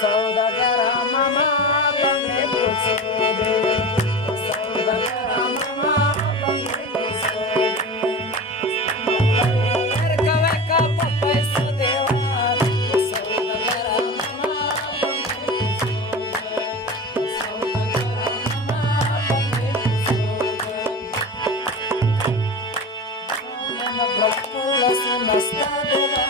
सौदागर मामा बंगले पुसू दे सौदागर मामा बंगले पुसू दे कवे का पैसो देवा सौदागर मामा बंगले पुसू दे सौदागर मामा बंगले पुसू दे नस्ता देवा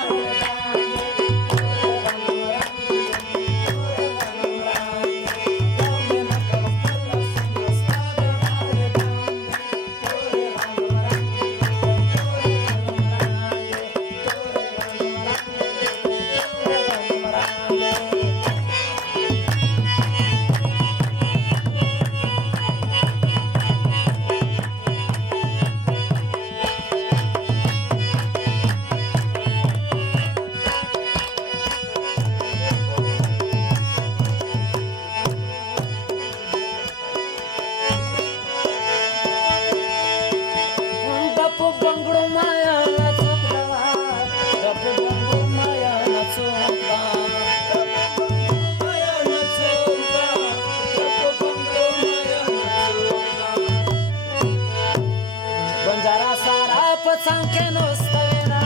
बंजारा सारा पचांके नोस्तवेना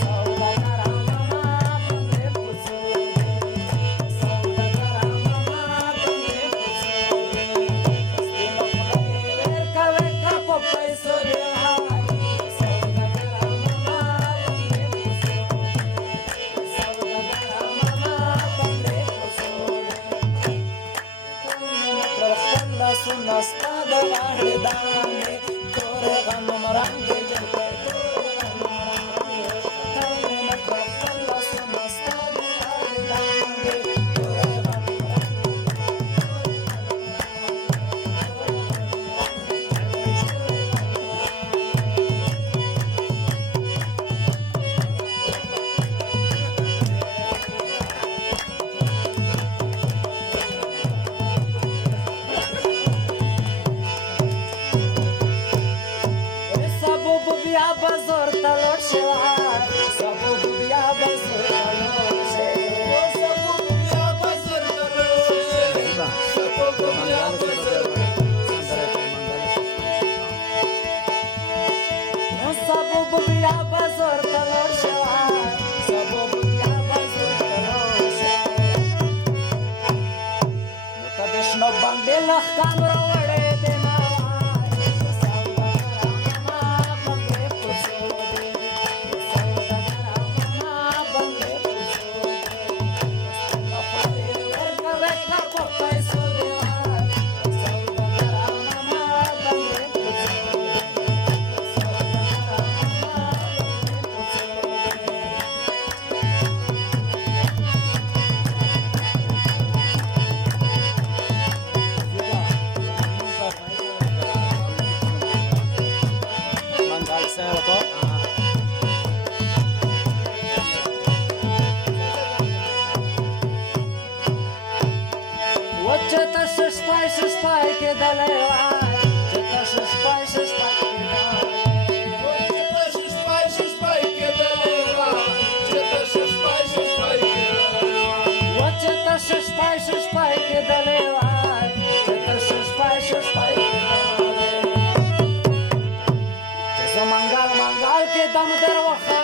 सौदागर मामा बंगले पुसू दे सौदागर मामा बंगले पुसू दे कवे का पैसो देवा सौदागर मामा बंगले पुसू दे सौदागर मामा बंगले पुसू दे रखला सुनस्ता दवाड़े दाने तोरे गम मरांगे जलते तोरे गम मरांगे तोरे न रखला सुनस्ता दवाड़े दाने तोरे गम बुबिया बजोर तलोड़ शेवा सबू बुबिया बजोर तलोड़ शे सबू बुबिया बजोर तलोड़ शे सबू बुबिया बजोर सबू बुबिया बजोर तलोड़ शेवा सबू बुबिया बजोर तलोड़ शे मुतदेशनो बंगले लख कामरो वडे देना Чета шишпай ке далева Чета шишпай ке далева Чета шишпай ке далева Чета шишпай ке далева Чета шишпай ке далева Чета шишпай ке далева Чезо мангал के दम दर वखा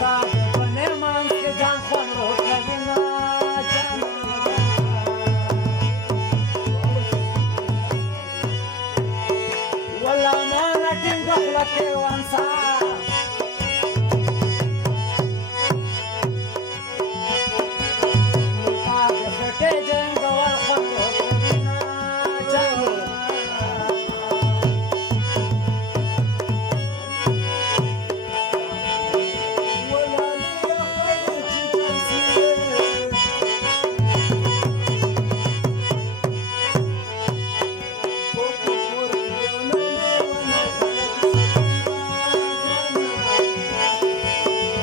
تا د بنې منځ کې جان خوند ورکوینه جانانه والله مانه ټینګه خوله کې ونسه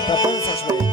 Da pensas, güey.